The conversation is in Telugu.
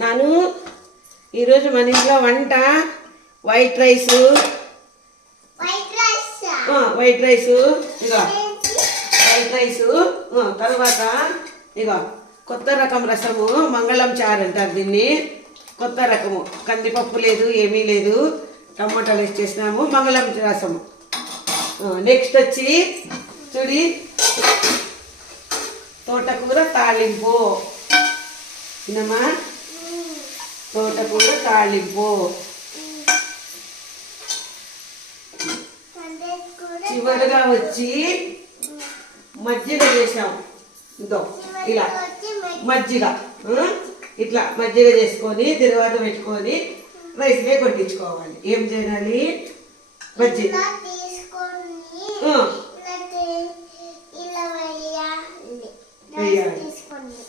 నాను ఈరోజు మన ఇంట్లో వంట వైట్ రైస్ ఇక వైట్ రైస్ తర్వాత ఇక కొత్త రకం రసము మంగళం చారు అంటారు దీన్ని. కొత్త రకము కందిపప్పు లేదు, ఏమీ లేదు, టమాటాలు వేసి చేసినాము మంగళం రసము. నెక్స్ట్ వచ్చి చూడి తోటకూర తాళింపు. వినమ్మా, తోటకూర తాళింపు. చివరిగా వచ్చి మజ్జిగ చేసాం. ఇదో ఇలా మజ్జిగ, ఇట్లా మజ్జిగ చేసుకొని తర్వాత పెట్టుకొని రైస్లే కొట్టించుకోవాలి. ఏం చేయాలి? మజ్జిగ